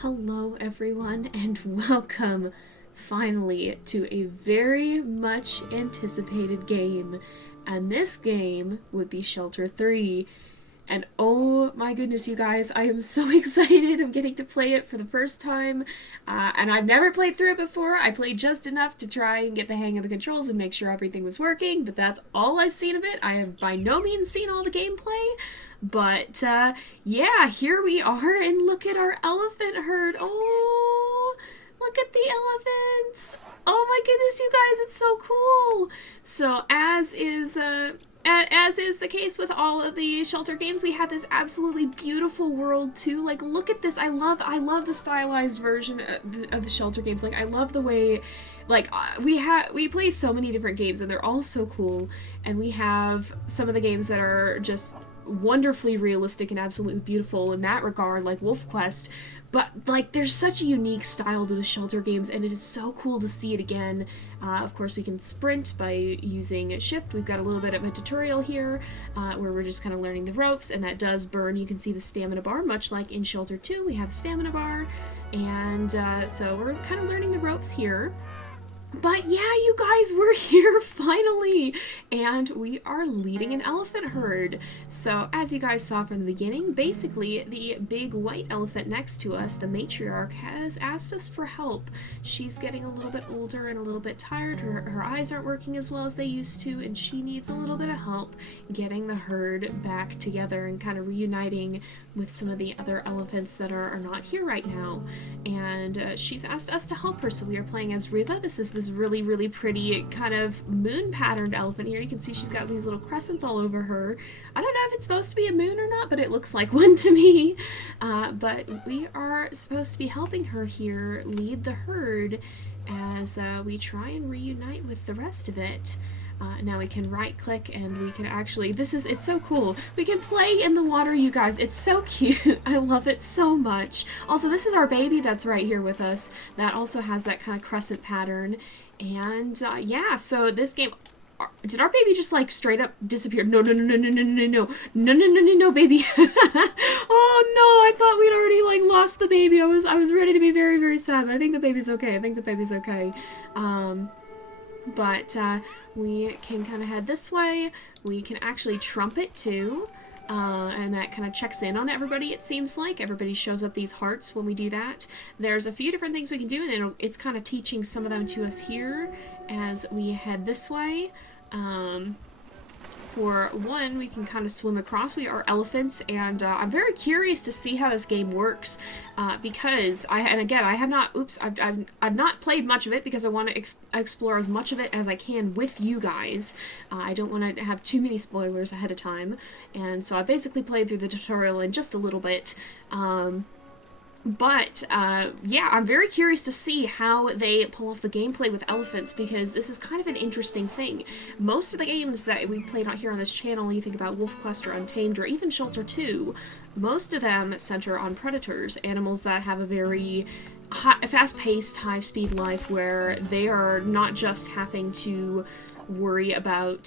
Hello everyone and welcome finally to a very much anticipated game, and this game would be Shelter 3. And oh my goodness, you guys, I am so excited. I'm getting to play it for the first time. And I've never played through it before. I played just enough to try and get the hang of the controls and make sure everything was working, but that's all I've seen of it. I have by no means seen all the gameplay. But yeah, here we are, and look at our elephant herd. Oh, look at the elephants. Oh my goodness, you guys, it's so cool. So as is the case with all of the Shelter games, we have this absolutely beautiful world too. Like, look at this. I love the stylized version of the Shelter games. Like, I love the way, like, we play so many different games and they're all so cool. And we have some of the games that are just wonderfully realistic and absolutely beautiful in that regard, like Wolf Quest. But like, there's such a unique style to the Shelter games, and it is so cool to see it again. Of course, we can sprint by using shift. We've got a little bit of a tutorial here where we're just kind of learning the ropes, and that does burn. You can see the stamina bar, much like in Shelter 2, we have a stamina bar, and so we're kind of learning the ropes here. But yeah, you guys, we're here finally, and we are leading an elephant herd. So as you guys saw from the beginning, basically the big white elephant next to us, the matriarch, has asked us for help. She's getting a little bit older and a little bit tired. Her eyes aren't working as well as they used to, and she needs a little bit of help getting the herd back together and kind of reuniting with some of the other elephants that are not here right now. And she's asked us to help her, so we are playing as Reva. This is this really pretty kind of moon patterned elephant here. You can see she's got these little crescents all over her. I don't know if it's supposed to be a moon or not, but it looks like one to me. But we are supposed to be helping her here lead the herd as we try and reunite with the rest of it. Now we can right click and we can actually, it's so cool. We can play in the water, you guys. It's so cute. I love it so much. Also, this is our baby that's right here with us. That also has that kind of crescent pattern. And yeah, so this game, did our baby just like straight up disappear? No, baby. Oh no, I thought we'd already like lost the baby. I was ready to be very sad, but I think the baby's okay. But we can kind of head this way. We can actually trumpet too, and that kind of checks in on everybody, it seems like. Everybody shows up these hearts when we do that. There's a few different things we can do, and it's kind of teaching some of them to us here as we head this way. For one, we can kind of swim across. We are elephants, and I'm very curious to see how this game works because I've not played much of it because I want to explore as much of it as I can with you guys. I don't want to have too many spoilers ahead of time, and so I basically played through the tutorial in just a little bit. But yeah, I'm very curious to see how they pull off the gameplay with elephants, because this is kind of an interesting thing. Most of the games that we played out here on this channel, you think about Wolf Quest or Untamed or even Shelter 2, most of them center on predators, animals that have a very fast-paced, high-speed life where they are not just having to worry about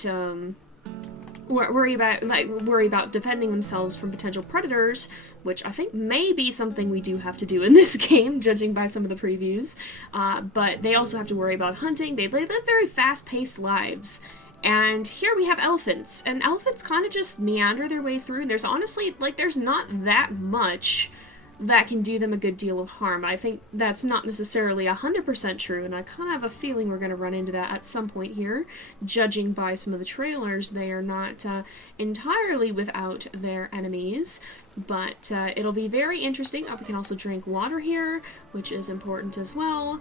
defending themselves from potential predators, which I think may be something we do have to do in this game, judging by some of the previews. But they also have to worry about hunting. They live very fast-paced lives. And here we have elephants, and elephants kind of just meander their way through. There's honestly, like, there's not that much that can do them a good deal of harm. I think that's not necessarily 100% true, and I kind of have a feeling we're going to run into that at some point here. Judging by some of the trailers, they are not entirely without their enemies, but it'll be very interesting. We can also drink water here, which is important as well.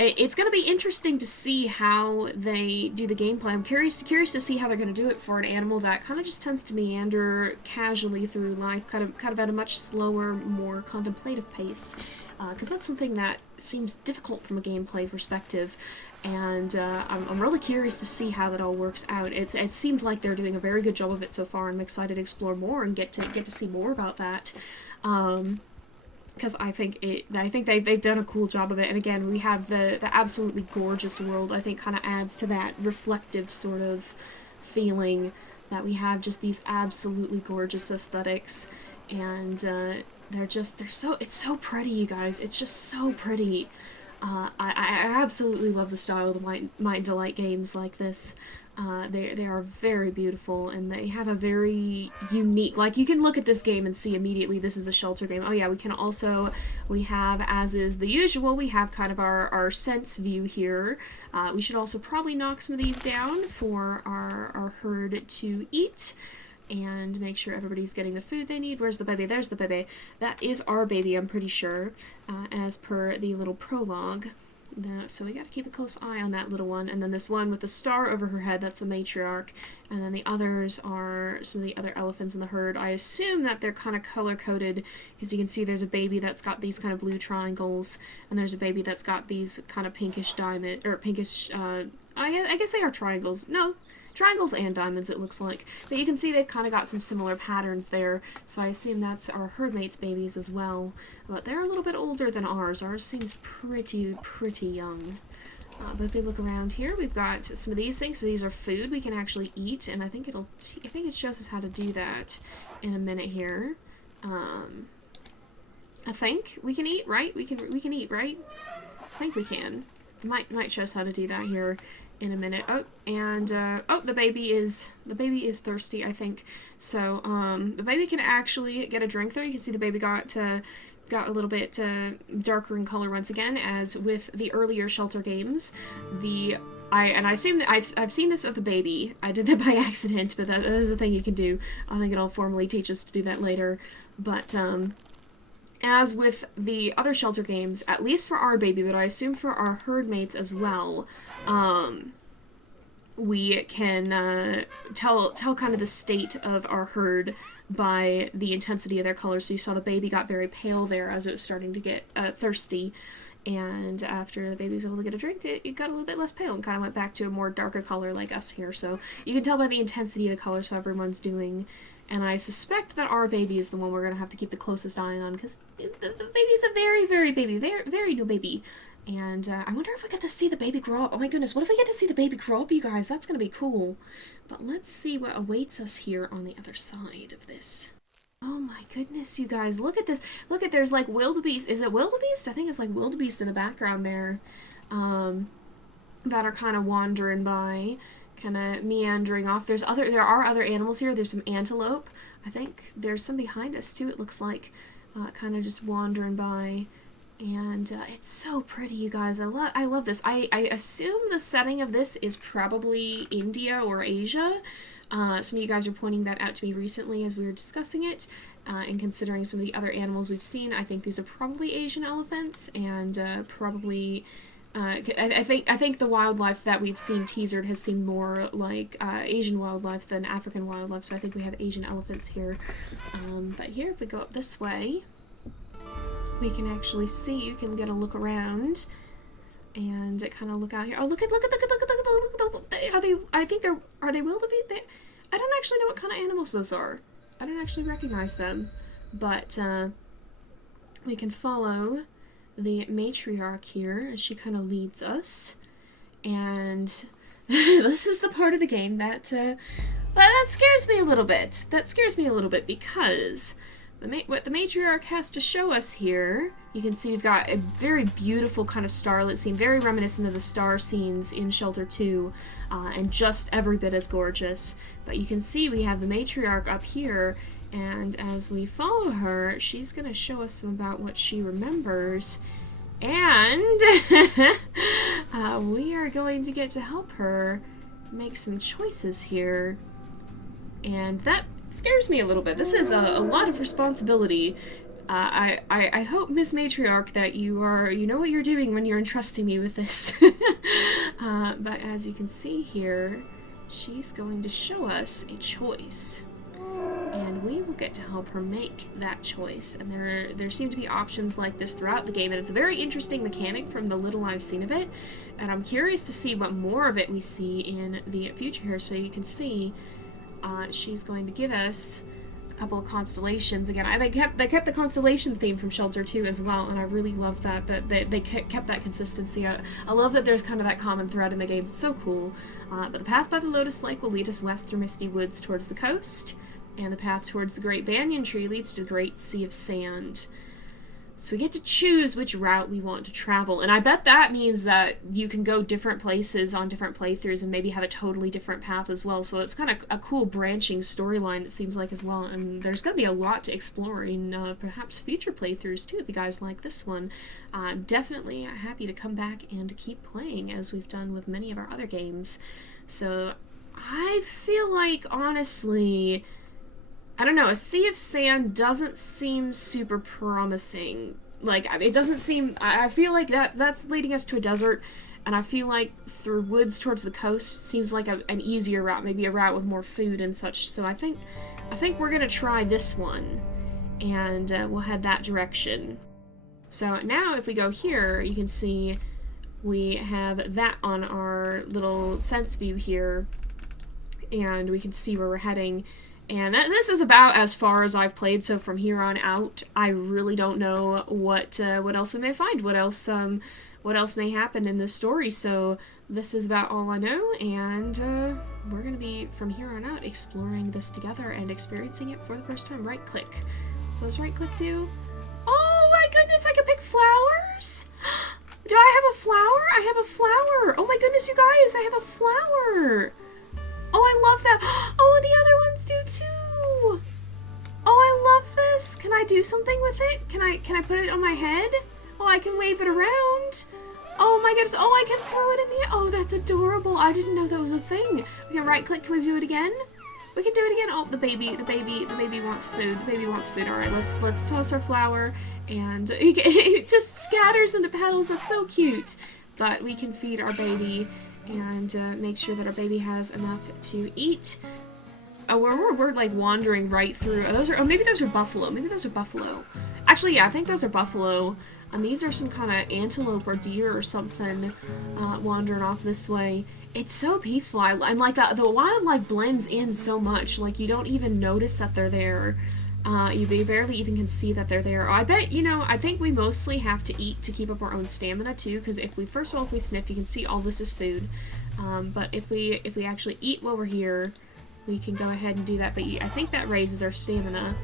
It's going to be interesting to see how they do the gameplay. I'm curious to see how they're going to do it for an animal that kind of just tends to meander casually through life, kind of at a much slower, more contemplative pace. Because that's something that seems difficult from a gameplay perspective. And I'm really curious to see how that all works out. It seems like they're doing a very good job of it so far, and I'm excited to explore more and get to see more about that. Because I think they've done a cool job of it. And again, we have the absolutely gorgeous world. I think kind of adds to that reflective sort of feeling that we have just these absolutely gorgeous aesthetics. and it's so pretty, you guys. It's just so pretty. I absolutely love the style of the Might and Delight games like this. They are very beautiful, and they have a very unique, like, you can look at this game and see immediately this is a shelter game. Oh yeah, we have, as is the usual, we have kind of our sense view here. We should also probably knock some of these down for our herd to eat, and make sure everybody's getting the food they need. Where's the baby? There's the baby. That is our baby, I'm pretty sure, as per the little prologue. So we gotta keep a close eye on that little one. And then this one with the star over her head, that's the matriarch. And then the others are some of the other elephants in the herd. I assume that they're kind of color-coded, because you can see there's a baby that's got these kind of blue triangles, and there's a baby that's got these kind of pinkish diamond, or pinkish, I guess they are triangles. No, triangles and diamonds, it looks like. But you can see they've kind of got some similar patterns there, so I assume that's our herdmates' babies as well. But they're a little bit older than ours. Ours seems pretty young. But if we look around here, we've got some of these things. So these are food we can actually eat, and I think it shows us how to do that in a minute here. I think we can eat, right? We can eat, right? I think we can. It might show us how to do that here in a minute. Oh, and the baby is thirsty, I think. So the baby can actually get a drink there. You can see the baby got a little bit darker in color once again, as with the earlier shelter games. I assume that I've seen this of the baby. I did that by accident, but that is a thing you can do. I think it'll formally teach us to do that later. But as with the other shelter games, at least for our baby, but I assume for our herd mates as well, we can tell kind of the state of our herd by the intensity of their colors. So you saw the baby got very pale there as it was starting to get thirsty, and after the baby was able to get a drink, it got a little bit less pale and kind of went back to a more darker color like us here. So you can tell by the intensity of the colors how everyone's doing. And I suspect that our baby is the one we're going to have to keep the closest eye on, because the baby's a very new baby. And I wonder if we get to see the baby grow up. Oh my goodness, what if we get to see the baby grow up, you guys? That's going to be cool. But let's see what awaits us here on the other side of this. Oh my goodness, you guys, look at this. Look at, there's like wildebeest. Is it wildebeest? I think it's like wildebeest in the background there. That are kind of wandering by, kind of meandering off. There are other animals here. There's some antelope. I think there's some behind us too, it looks like, kind of just wandering by. And it's so pretty, you guys. I love this. I assume the setting of this is probably India or Asia. Some of you guys are pointing that out to me recently as we were discussing it, and considering some of the other animals we've seen. I think these are probably Asian elephants, and probably I think the wildlife that we've seen teasered has seemed more like Asian wildlife than African wildlife, so I think we have Asian elephants here. But here, if we go up this way, we can actually see, you can get a look around and kind of look out here. Oh, look at are they wildebeest? I don't actually know what kind of animals those are. I don't actually recognize them, but we can follow the matriarch here as she kind of leads us, and this is the part of the game that scares me a little bit. That scares me a little bit because what the matriarch has to show us here, you can see we've got a very beautiful kind of starlit scene, very reminiscent of the star scenes in Shelter 2, and just every bit as gorgeous. But you can see we have the matriarch up here, and as we follow her, she's going to show us some about what she remembers, and we are going to get to help her make some choices here, and that scares me a little bit. This is a lot of responsibility. I hope, Miss Matriarch, that you know what you're doing when you're entrusting me with this. But as you can see here, she's going to show us a choice, and we will get to help her make that choice. And there seem to be options like this throughout the game, and it's a very interesting mechanic from the little I've seen of it, and I'm curious to see what more of it we see in the future here. So you can see she's going to give us a couple of constellations. Again, they kept the constellation theme from Shelter 2 as well, and I really love that they kept that consistency. I love that there's kind of that common thread in the game. It's so cool. But the path by the Lotus Lake will lead us west through misty woods towards the coast, And the path towards the Great Banyan Tree leads to the Great Sea of Sand. So we get to choose which route we want to travel. And I bet that means that you can go different places on different playthroughs and maybe have a totally different path as well. So it's kind of a cool branching storyline, it seems like, as well. And there's going to be a lot to explore in perhaps future playthroughs, too, if you guys like this one. I'm definitely happy to come back and keep playing, as we've done with many of our other games. So I feel like, honestly, I don't know, a Sea of Sand doesn't seem super promising. Like, I mean, it doesn't seem, I feel like that's leading us to a desert, and I feel like through woods towards the coast seems like an easier route, maybe a route with more food and such. So I think we're gonna try this one, and we'll head that direction. So now if we go here, you can see we have that on our little sense view here, and we can see where we're heading. And this is about as far as I've played, so from here on out, I really don't know what else we may find, what else may happen in this story. So this is about all I know, and we're gonna be from here on out exploring this together and experiencing it for the first time. Right click. What does right click do? Oh my goodness! I can pick flowers. Do I have a flower? I have a flower. Oh my goodness, you guys! I have a flower. Oh, I love that. Oh, the other ones do too. Oh, I love this. Can I do something with it? Can I put it on my head? Oh, I can wave it around. Oh my goodness. Oh, I can throw it in the air. Oh, that's adorable. I didn't know that was a thing. We can right click. Can we do it again? We can do it again. Oh, the baby wants food. The baby wants food. All right, let's toss our flower, and it just scatters into petals. That's so cute. But we can feed our baby and make sure that our baby has enough to eat. Oh, we're like wandering right through. Maybe those are buffalo. Maybe those are buffalo. Actually, yeah, I think those are buffalo. And these are some kind of antelope or deer or something wandering off this way. It's so peaceful. And like the wildlife blends in so much. Like you don't even notice that they're there. You barely even can see that they're there. Oh, I bet, I think we mostly have to eat to keep up our own stamina too, because first of all, if we sniff, you can see all this is food. But if we actually eat while we're here, we can go ahead and do that. But I think that raises our stamina.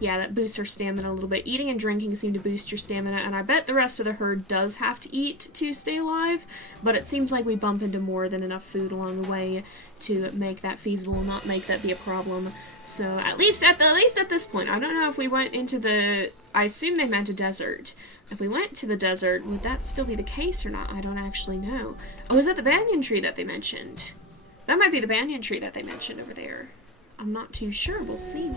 Yeah, that boosts our stamina a little bit. Eating and drinking seem to boost your stamina, and I bet the rest of the herd does have to eat to stay alive, but it seems like we bump into more than enough food along the way to make that feasible, not make that be a problem. So at least at this point, I don't know if we went into I assume they meant a desert. If we went to the desert, would that still be the case or not? I don't actually know. Oh, is that the banyan tree that they mentioned? That might be the banyan tree that they mentioned over there. I'm not too sure. We'll see.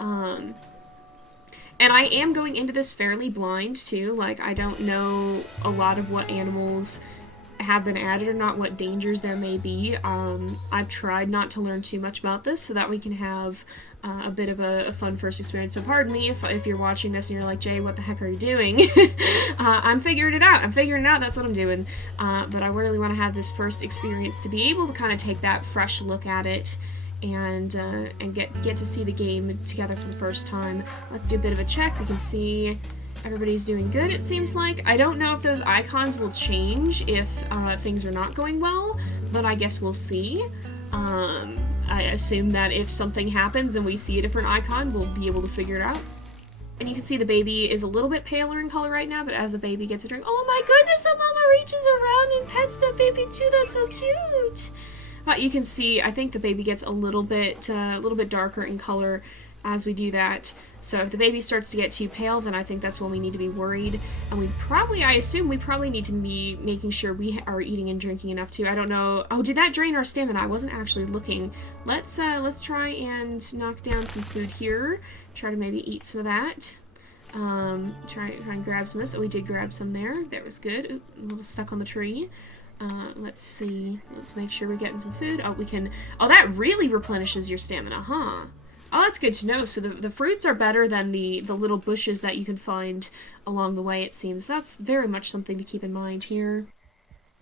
And I am going into this fairly blind too. Like, I don't know a lot of what animals have been added or not, what dangers there may be. I've tried not to learn too much about this so that we can have a bit of a fun first experience. So pardon me if you're watching this and you're like, Jay, what the heck are you doing? I'm figuring it out. That's what I'm doing. But I really want to have this first experience to be able to kind of take that fresh look at it and get to see the game together for the first time. Let's do a bit of a check. We can see everybody's doing good, it seems like. I don't know if those icons will change if things are not going well, but I guess we'll see. I assume that if something happens and we see a different icon, we'll be able to figure it out. And you can see the baby is a little bit paler in color right now, but as the baby gets a drink, oh my goodness, the mama reaches around and pets the baby too. That's so cute. You can see, I think the baby gets a little bit darker in color as we do that. So if the baby starts to get too pale, then I think that's when we need to be worried. And I assume we probably need to be making sure we are eating and drinking enough too. I don't know. Oh, did that drain our stamina? I wasn't actually looking. Let's try and knock down some food here. Try to maybe eat some of that. Try and grab some of this. Oh, we did grab some there. That was good. Ooh, a little stuck on the tree. Let's see. Let's make sure we're getting some food. Oh, we can... Oh, that really replenishes your stamina, huh? Oh, that's good to know. So the fruits are better than the little bushes that you can find along the way, it seems. That's very much something to keep in mind here.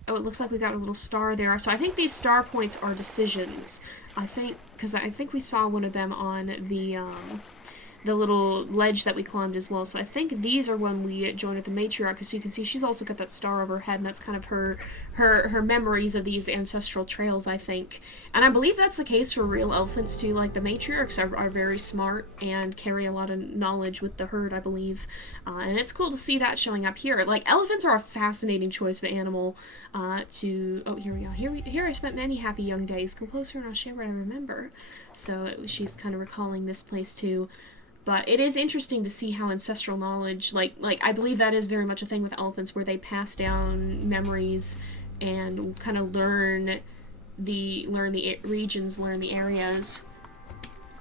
Oh, it looks like we got a little star there. So I think these star points are decisions. Because I think we saw one of them on the the little ledge that we climbed as well. So I think these are when we joined with the matriarch, because you can see she's also got that star over her head, and that's kind of her memories of these ancestral trails, I think. And I believe that's the case for real elephants too. Like, the matriarchs are very smart and carry a lot of knowledge with the herd, I believe. And it's cool to see that showing up here. Like, elephants are a fascinating choice of animal to... Oh, here we go. Here I spent many happy young days. Come closer and I'll share what I remember. So she's kind of recalling this place too. But it is interesting to see how ancestral knowledge, like I believe that is very much a thing with elephants, where they pass down memories and kind of learn the regions, learn the areas,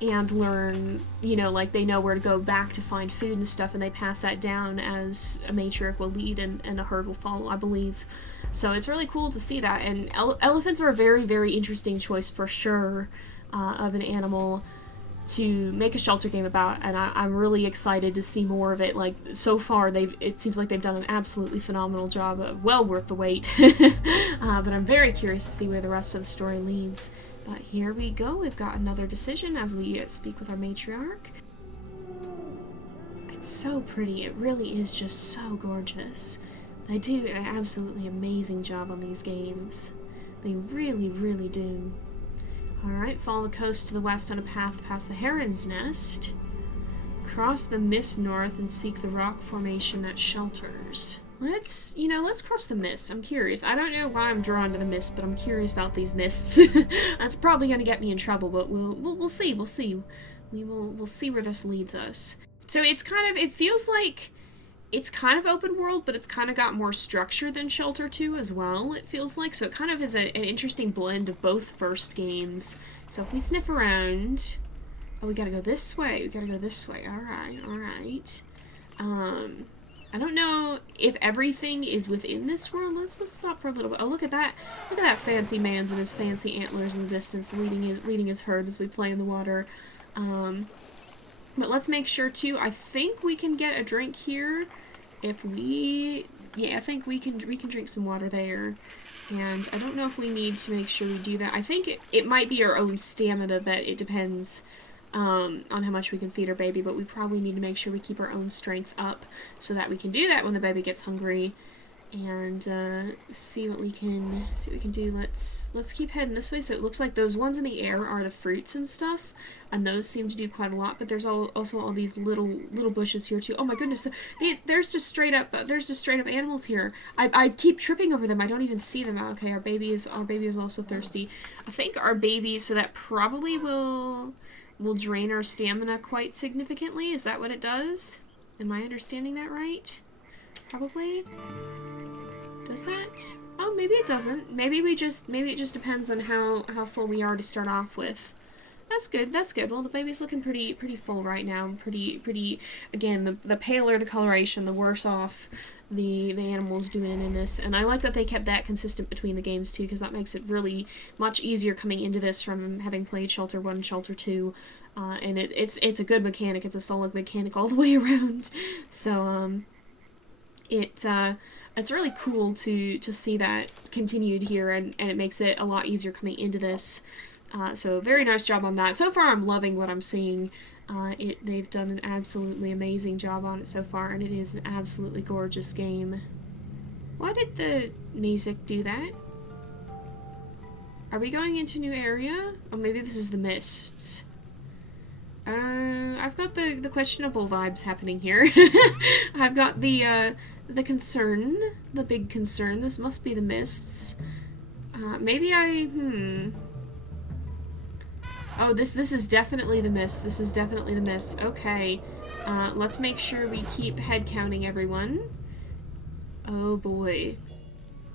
and learn, you know, like they know where to go back to find food and stuff, and they pass that down as a matriarch will lead and a herd will follow, I believe. So it's really cool to see that, and elephants are a very, very interesting choice for sure of an animal to make a shelter game about, and I'm really excited to see more of it. Like, so far, it seems like they've done an absolutely phenomenal job, well worth the wait. But I'm very curious to see where the rest of the story leads. But here we go, we've got another decision as we speak with our matriarch. It's so pretty, it really is just so gorgeous. They do an absolutely amazing job on these games. They really, really do. Alright, follow the coast to the west on a path past the heron's nest. Cross the mist north and seek the rock formation that shelters. Let's cross the mist. I'm curious. I don't know why I'm drawn to the mist, but I'm curious about these mists. That's probably going to get me in trouble, but we'll see. We'll see. We'll see where this leads us. So it feels like it's kind of open world, but it's kind of got more structure than Shelter 2 as well, it feels like. So it kind of is an interesting blend of both first games. So if we sniff around... Oh, we gotta go this way. We gotta go this way. Alright, alright. I don't know if everything is within this world. Let's stop for a little bit. Oh, look at that. Look at that fancy man's and his fancy antlers in the distance leading his herd as we play in the water. But let's make sure, too, I think we can get a drink here if we... Yeah, I think we can drink some water there. And I don't know if we need to make sure we do that. I think it might be our own stamina that it depends on how much we can feed our baby, but we probably need to make sure we keep our own strength up so that we can do that when the baby gets hungry. And see what we can do. Let's keep heading this way. So it looks like those ones in the air are the fruits and stuff, and those seem to do quite a lot. But there's also all these little bushes here too. Oh my goodness, there's just straight up animals here. I keep tripping over them. I don't even see them. Okay, our baby is also thirsty. I think our baby, so that probably will drain our stamina quite significantly. Is that what it does? Am I understanding that right? Probably. Does that? Oh, maybe it doesn't. Maybe it just depends on how full we are to start off with. That's good. That's good. Well, the baby's looking pretty full right now. Pretty. Again, the paler the coloration, the worse off the animal's doing in this. And I like that they kept that consistent between the games too, because that makes it really much easier coming into this from having played Shelter 1 and Shelter 2. And it's a good mechanic. It's a solid mechanic all the way around. So it's really cool to see that continued here, and it makes it a lot easier coming into this. So very nice job on that. So far I'm loving what I'm seeing. They've done an absolutely amazing job on it so far, and it is an absolutely gorgeous game. Why did the music do that? Are we going into a new area? Oh, maybe this is the mists. I've got the questionable vibes happening here. I've got the concern, the big concern. This must be the mists. Maybe Oh, this is definitely the mist. This is definitely the mist. Okay. Let's make sure we keep head counting everyone. Oh boy.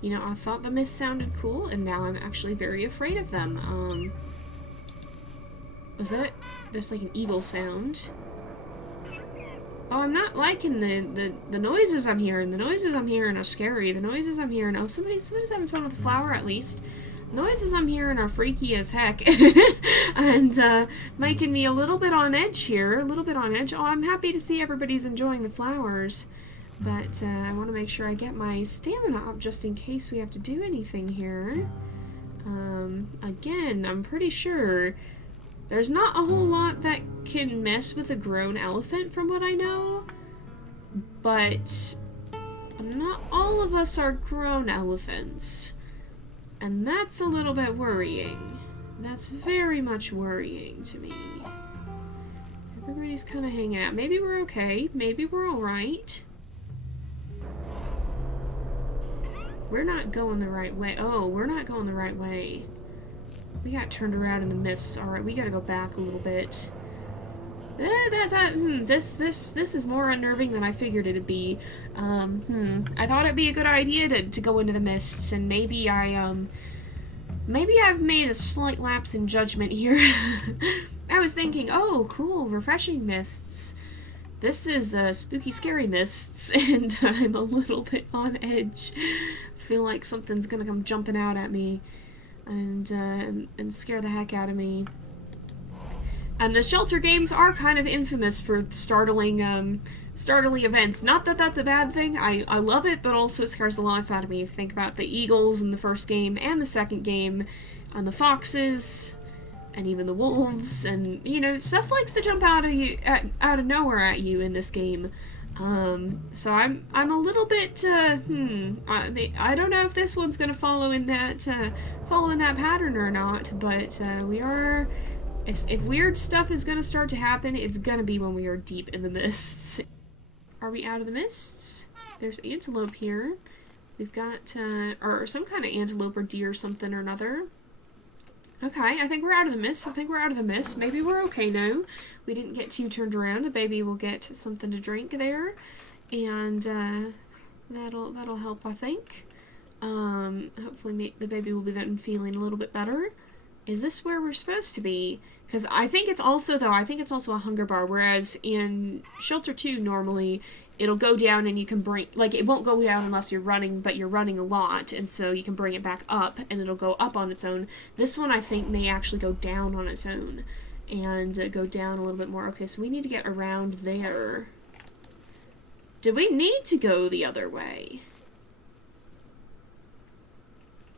You know, I thought the mist sounded cool, and now I'm actually very afraid of them. Was that... There's like an eagle sound. Oh, I'm not liking the noises I'm hearing. The noises I'm hearing are scary. The noises I'm hearing... Oh, somebody's having fun with the flower, at least. The noises I'm hearing are freaky as heck. And, making me a little bit on edge here. A little bit on edge. Oh, I'm happy to see everybody's enjoying the flowers. But, I want to make sure I get my stamina up just in case we have to do anything here. Again, I'm pretty sure There's not a whole lot that can mess with a grown elephant from what I know, but not all of us are grown elephants, and that's a little bit worrying. That's very much worrying to me. Everybody's kind of hanging out. Maybe we're okay. Maybe we're alright. We're not going the right way. Oh, we're not going the right way. We got turned around in the mist. Alright, we gotta go back a little bit. This is more unnerving than I figured it'd be. I thought it'd be a good idea to go into the mists, and maybe I've made a slight lapse in judgment here. I was thinking, oh, cool, refreshing mists. This is spooky, scary mists, and I'm a little bit on edge. Feel like something's gonna come jumping out at me and scare the heck out of me. And the shelter games are kind of infamous for startling events. Not that that's a bad thing. I love it, but also it scares the life out of me. If you think about the eagles in the first game and the second game, and the foxes, and even the wolves, and, you know, stuff likes to jump out of nowhere at you in this game. So I'm a little bit, I don't know if this one's gonna follow in that pattern or not, but if weird stuff is gonna start to happen, it's gonna be when we are deep in the mists. Are we out of the mists? There's antelope here. We've got, or some kind of antelope or deer or something or another. Okay, I think we're out of the mist. Maybe we're okay now. We didn't get too turned around. The baby will get something to drink there, and that'll help, I think. Hopefully the baby will be then feeling a little bit better. Is this where we're supposed to be? Because I think it's also a hunger bar, whereas in Shelter 2 normally it'll go down and you can bring, like, it won't go down unless you're running, but you're running a lot, and so you can bring it back up, and it'll go up on its own. This one, I think, may actually go down on its own, and go down a little bit more. Okay, so we need to get around there. Do we need to go the other way?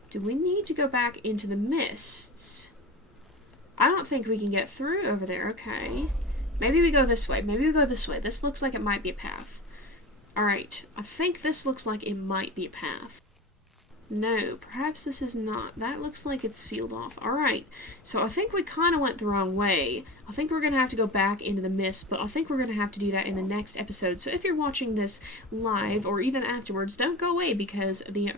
Do we need to go back into the mists? I don't think we can get through over there. Okay. Maybe we go this way. This looks like it might be a path. Alright, I think this looks like it might be a path. No, perhaps this is not. That looks like it's sealed off. Alright, so I think we kind of went the wrong way. I think we're going to have to go back into the mist, but I think we're going to have to do that in the next episode. So if you're watching this live or even afterwards, don't go away, because the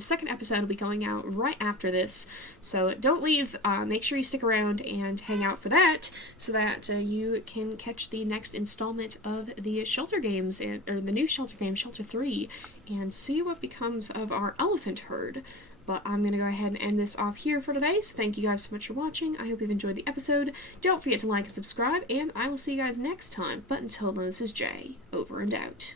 second episode will be going out right after this. So don't leave. Make sure you stick around and hang out for that, so that you can catch the next installment of the Shelter games, or the new Shelter game, Shelter 3, and see what becomes of our elephant herd. But I'm going to go ahead and end this off here for today, so thank you guys so much for watching. I hope you've enjoyed the episode. Don't forget to like and subscribe, and I will see you guys next time. But until then, this is Jay, over and out.